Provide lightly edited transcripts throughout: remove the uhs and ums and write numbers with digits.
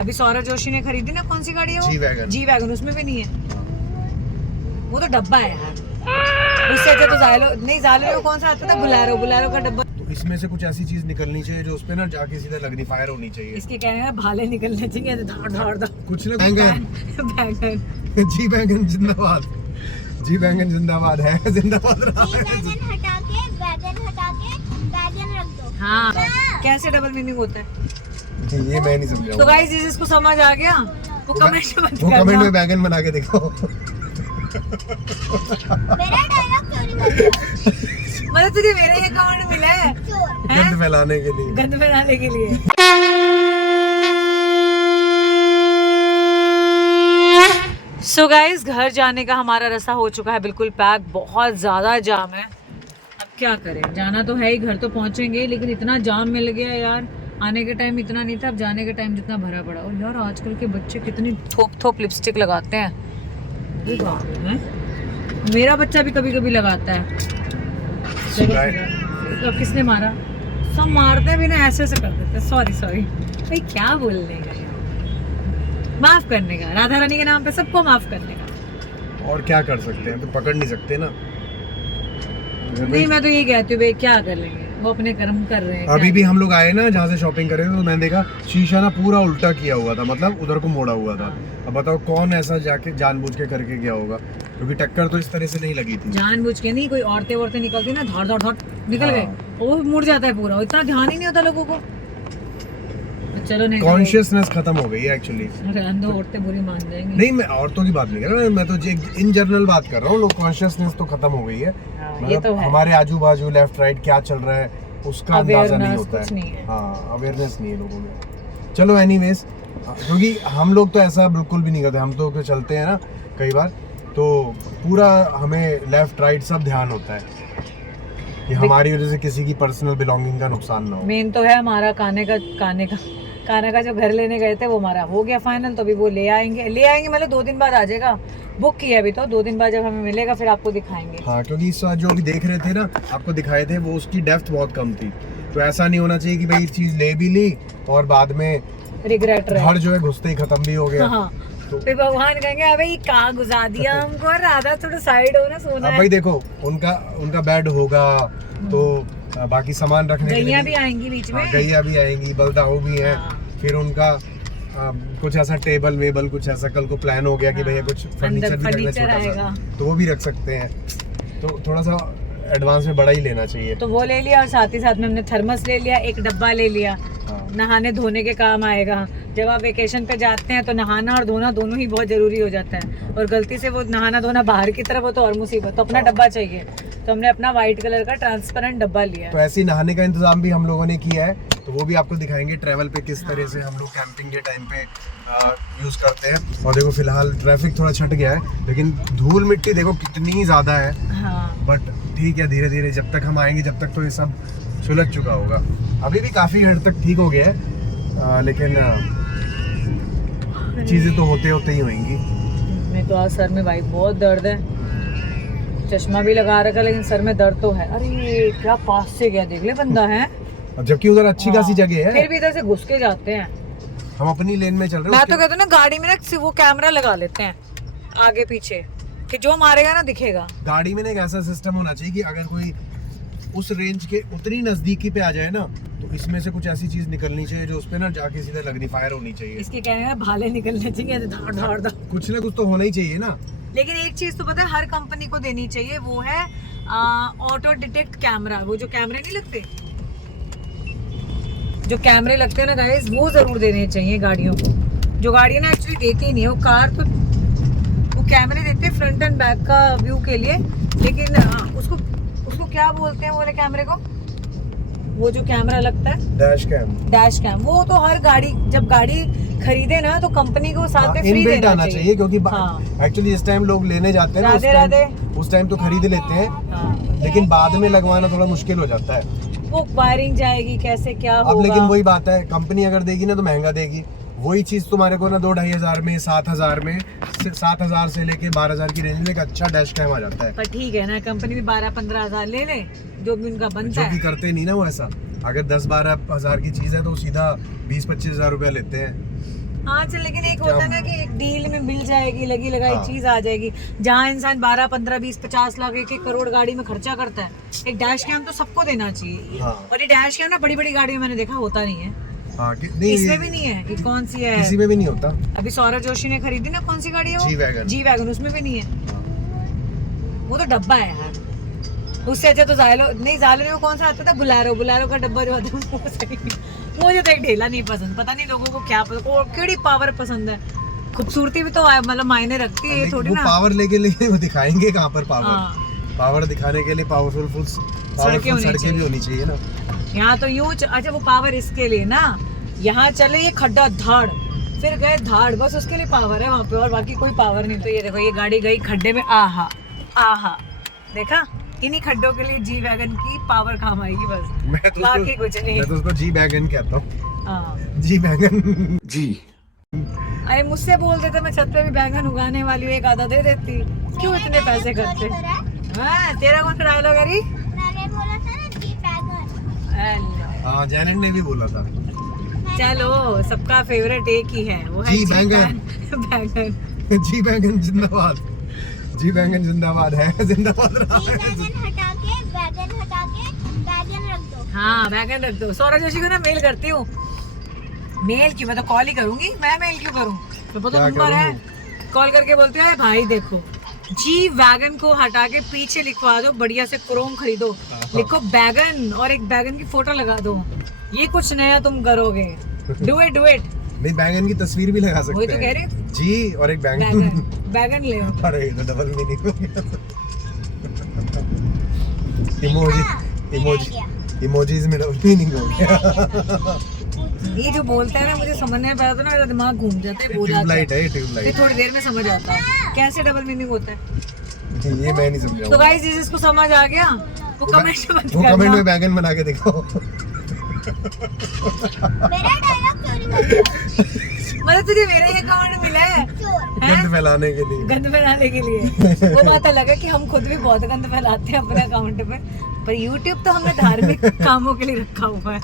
अभी सौरभ जोशी ने खरीदी ना, कौन सी गाड़ी है वो? जी वैगन, उसमें भी नहीं है। वो तो डब्बा है यार, उससे अच्छा तो ज़ायलो कौन सा आता था, बुलेरो का डब्बा। तो इसमें से कुछ ऐसी चीज निकलनी चाहिए जो उसपे ना जाके सीधा लगनी, फायर होनी चाहिए। इसके कहने का भाले निकलने चाहिए, धाड़ कुछ ना बैगन जी बैगन जिंदाबाद, जी बैगन जिंदाबाद है, जिंदाबाद रहा है। बैगन हटा के बैगन रख दो। हाँ, कैसे डबल मीनिंग होता है ये मैं नहीं समझा। तो गाइस जिसको समझ आ गया वो कमेंट में बैगन बना के दिखाओ। मेरा डायलॉग क्यों नहीं बनता? मतलब तुझे मेरा ये कमेंट मिला है गंद फैलाने के लिए, गंद फैलाने के लिए। सो गाइस घर जाने का हमारा रास्ता हो चुका है बिल्कुल पैक, बहुत ज़्यादा जाम है। अब क्या करें, जाना तो है ही, घर तो पहुंचेंगे, लेकिन इतना जाम मिल गया यार। आने के टाइम इतना नहीं था, अब जाने के टाइम जितना भरा पड़ा। और यार आजकल के बच्चे कितनी थोप लिपस्टिक लगाते हैं। ये बात है, मेरा बच्चा भी कभी कभी लगाता है। तो किसने मारा? सब मारते भी ना, ऐसे कर देते। सॉरी भाई, क्या बोलने का, माफ करने का, राधा रानी के नाम पे सबको माफ करने का। और क्या कर सकते हैं, तो पकड़ नहीं सकते ना। नहीं, मैं तो ये कहती हूँ भाई, क्या कर लेंगे, वो अपने कर्म कर रहे हैं। अभी भी हम लोग आए ना जहाँ से शॉपिंग कर रहे थे, तो मैंने देखा शीशा ना पूरा उल्टा किया हुआ था, मतलब उधर को मोड़ा हुआ था। अब बताओ कौन ऐसा जाके जानबूझ के करके गया होगा, क्योंकि टक्कर तो इस तरह से नहीं लगी थी। जानबूझ के नहीं, कोई औरतें निकलती ना, धड़ निकल गए, वो मुड़ जाता है पूरा, इतना ध्यान ही नहीं होता लोगों को। चलो नहीं, कॉन्शियसनेस खत्म हो गई है एक्चुअली। औरतें बुरी मान जाएंगी। नहीं, मैं औरतों की बात नहीं कर रहा, मैं तो इन जनरल बात कर रहा हूँ। लोग कॉन्शियसनेस तो खत्म हो गई है, ये तो है। हमारे आजू बाजू लेफ्ट राइट क्या चल रहा है उसका अंदाजा नहीं होता है। हाँ, अवेयरनेस नहीं है लोगों में। चलो एनीवेज, क्योंकि हम लोग तो ऐसा बिल्कुल भी नहीं करते, हम तो चलते हैं ना कई बार, तो पूरा हमें लेफ्ट राइट सब ध्यान होता है कि हमारी वजह से किसी की पर्सनल बिलोंगिंग का नुकसान ना हो। मेन तो है हमारा खाने का जो घर लेने गए थे वो हमारा हो गया फाइनल, तो अभी वो ले आएंगे मतलब 2 दिन बाद आ जाएगा। बुक किया अभी, तो 2 दिन बाद जब हमें मिलेगा फिर आपको दिखाएंगे। हाँ, क्योंकि इस बार जो अभी देख रहे थे ना, आपको दिखाए थे, वो उसकी डेप्थ बहुत कम थी। तो ऐसा नहीं होना चाहिए कि भाई चीज ले भी ली और बाद में रिग्रेट रहे, घर जो है घुसते ही खत्म भी हो गया। हाँ। तो फिर भगवान कहेंगे अबे ये कहाँ घुसा दिया हमको, और राधा थोड़ा साइड हो ना, सोना है। भाई देखो, उनका बेड होगा तो बाकी सामान रखने के लिए गैया भी आएंगी बीच में, गैया भी आएंगी, बलदाऊ भी है। फिर उनका कुछ ऐसा टेबल वेबल कुछ ऐसा कल को प्लान हो गया कि भैया कुछ फर्नीचर भी रखना छोटा सा, तो वो भी रख सकते हैं। तो थोड़ा सा एडवांस में बड़ा ही लेना चाहिए। तो वो ले लिया, और साथ ही साथ में हमने थर्मस ले लिया, एक डब्बा ले लिया, नहाने धोने के काम आएगा। जब आप वेकेशन पे जाते हैं तो नहाना और धोना दोनों ही बहुत जरूरी हो जाता है, और गलती से वो नहाना धोना बाहर की तरफ हो तो और मुसीबत। तो अपना डब्बा चाहिए, तो हमने अपना व्हाइट कलर का ट्रांसपेरेंट डब्बा लिया। तो ऐसे नहाने का इंतजाम भी हम लोगों ने किया है, तो वो भी आपको दिखाएंगे ट्रैवल पे किस तरह से हम लोग कैंपिंग के टाइम पे यूज करते हैं। और देखो फिलहाल ट्रैफिक थोड़ा छट गया है, लेकिन धूल मिट्टी देखो कितनी ज्यादा है। बट ठीक है, धीरे धीरे जब तक हम आएंगे जब तक तो ये सब सुलझ चुका होगा। अभी भी काफी हद तक ठीक हो गया है, लेकिन चीजें तो होते होते ही होंगी। मैं तो आज सर में भाई बहुत दर्द है, चश्मा भी लगा रखा, लेकिन सर में दर्द तो है। अरे क्या पास से गया, देख ले बंदा है, जबकि उधर अच्छी खासी जगह है, फिर भी इधर से घुस के जाते हैं। हम अपनी लेन में चल रहे हैं। मैं तो कहता हूँ ना, गाड़ी में ना वो कैमरा लगा लेते हैं आगे पीछे, कि जो मारेगा ना दिखेगा। गाड़ी में ना एक ऐसा सिस्टम होना चाहिए कि अगर कोई उस रेंज के उतनी नजदीकी पे आ जाए ना, तो इसमें से कुछ ऐसी चीज निकलनी चाहिए जो उसपे ना जाके सीधा लगनी, फायर होनी चाहिए। इसके कहने का भाले निकलने चाहिए, धाड़ कुछ ना कुछ तो होना ही चाहिए ना। लेकिन एक चीज तो पता है हर कंपनी को देनी चाहिए, वो है ऑटो डिटेक्ट कैमरा। वो जो कैमरे नहीं लगते, जो कैमरे लगते हैं ना गाइस, वो जरूर देने चाहिए गाड़ियों को। जो गाड़ियां ना एक्चुअली देती नहीं है, वो कार तो वो कैमरे देते हैं फ्रंट एंड बैक का व्यू के लिए, लेकिन उसको क्या बोलते हैं बोले कैमरे को, वो जो कैमरा लगता है डैश कैम, वो तो हर गाड़ी जब गाड़ी खरीदे ना तो कंपनी को साथ में फ्री देना चाहिए, क्योंकि एक्चुअली इस टाइम लोग लेने जाते हैं ना, उस टाइम तो खरीद लेते हैं, लेकिन बाद में लगवाना थोड़ा मुश्किल हो जाता है। वो वायरिंग जाएगी कैसे, क्या होगा। अब लेकिन वही बात है, कंपनी अगर देगी ना तो महंगा देगी। वही चीज तुम्हारे को ना 2-2.5 हज़ार में, 7,000 में, 7,000 से लेके 12,000 की रेंज में एक अच्छा डैश कैम आ जाता है। पर ठीक है ना, कंपनी भी 12-15 हज़ार ले ले, जो भी उनका बनता है। जो भी करते नहीं ना वो ऐसा, अगर 10-12 हज़ार की चीज है तो सीधा 20-25 हज़ार रुपया लेते हैं। हाँ चल, लेकिन एक होता है ना कि एक डील में मिल जाएगी, लगी लगाई हाँ। चीज आ जाएगी। जहाँ इंसान 12, 15, 20, 50 लाख, 1-1 करोड़ गाड़ी में खर्चा करता है, एक डैश कैम तो सबको देना चाहिए। हाँ। और ये डैश कैम ना बड़ी बड़ी गाड़ियों में मैंने देखा होता नहीं है। हाँ नहीं, इसमें भी नहीं है। ये कौन सी है? किसी में भी नहीं होता। अभी सौरभ जोशी ने खरीदी ना, कौन सी गाड़ी है वो? G-Wagon। G-Wagon, उसमें भी नहीं है। वो तो डब्बा है यार। उससे अच्छा तो जायलो नहीं, जायलो कौन सा आता था, बुलेरो, बुलेरो का डब्बा जो आता है वो सही। मुझे तो एक ढेला नहीं पसंद, पता नहीं लोगों को क्या पसंद, और केड़ी पावर पसंद है। खूबसूरती भी तो मतलब मायने रखती है, ये लेकिन थोड़ी वो ना। पावर लेके लिए वो दिखाएंगे कहाँ पर पावर। हाँ। पावर दिखाने के लिए पावरफुल सड़कें होनी सड़कें भी होनी चाहिए ना। यहाँ तो यूं अच्छा वो पावर इसके लिए ना, यहाँ चले ये खड्डा धाड़, फिर गए धाड़, बस उसके लिए पावर है वहाँ पे, और बाकी कोई पावर नहीं। तो ये देखो, ये गाड़ी गई खड्डे में, आहा आहा, देखा, इन्हीं खड्डों के लिए G-Wagon की पावर काम आएगी बस, बाकी कुछ नहीं। मैं तो उसको G-Wagon कहता हूँ। हाँ। G-Wagon। जी। अरे मुझसे बोल देते, मैं छत पे भी बैंगन उगाने वाली हूँ, एक आधा दे देती। क्यों इतने पैसे खर्चे? हाँ, तेरा कौन सा डायलॉग है? मैंने बोला था ना G-Wagon। हाँ जैनट ने भी बोला था। चलो, सबका फेवरेट एक ही है, वो है G-Wagon। बैंगन। G-Wagon जिंदाबाद। G-Wagon जिंदाबाद है, जिंदाबाद रहा है। G-Wagon हटा के बैगन रख दो। हाँ बैगन रख दो। सौरभ जोशी को ना मेल करती हूँ। मेल क्यों, मैं तो कॉल ही करूंगी। मैं मेल क्यों करूँ? मेरे पास तो क्या नंबर है। करूँ? कॉल करके बोलती हूँ, भाई देखो, G-Wagon को हटा के पीछे लिखवा दो, बढ़िया से क्रोम खरीदो, लिखो बैगन और एक बैगन की फोटो लगा दो। ये कुछ नया तुम करोगे। डू इट नहीं, बैगन की तस्वीर भी लगा सकते वही तो हैं। कह रही। जी और एक बैगन। बैगन ले आओ। अरे ये तो डबल मीनिंग हो गया। इमोजीज में डबल मीनिंग हो गया। ये जो बोलता है ना, मुझे समझ नहीं पाया, तो ना मेरा दिमाग घूम जाता है, बोला ट्यूबलाइट है, फिर ट्यूबलाइट। थोड़ी देर में समझ आता है कैसे डबल मीनिंग होता है। ये मैं नहीं समझा। तो गाइस जिसको समझ आ गया वो कमेंट में वो कमेंट में बैगन बना के दिखाओ। मेरा डायलॉग क्यों नहीं बनता? मतलब तुझे मेरा ये कमेंट मिला है गंद फैलाने के लिए। गंद फैलाने के लिए। वो बात अलग है कि हम खुद भी बहुत गंद फैलाते हैं अपने अकाउंट पे, पर YouTube तो हमने धार्मिक कामों के लिए रखा हुआ है।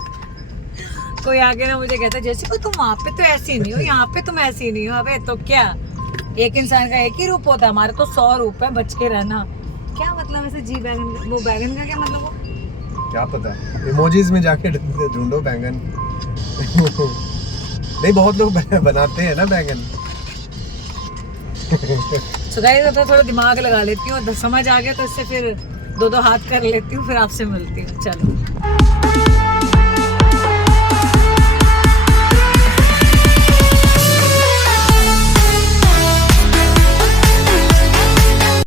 कोई आगे ना मुझे कहता है, जैसे को तुम वहाँ पे तो ऐसी नहीं हो, यहाँ पे तुम ऐसी नहीं हो। अबे तो क्या, एक इंसान का एक ही रूप होता है, हमारे तो 100 रूप है, बच के रहना। क्या मतलब ऐसे G-Wagon, वो बैगन का क्या मतलब? वो क्या पता, इमोजीज में जाके ढूंढो बैगन। नहीं, बहुत लोग बनाते हैं ना बैगन। सो गाइस तो थोड़ा दिमाग लगा लेती हूँ, समझ आ गया तो इससे फिर 2-2 हाथ कर लेती हूँ, फिर आपसे मिलती हूँ। चलो।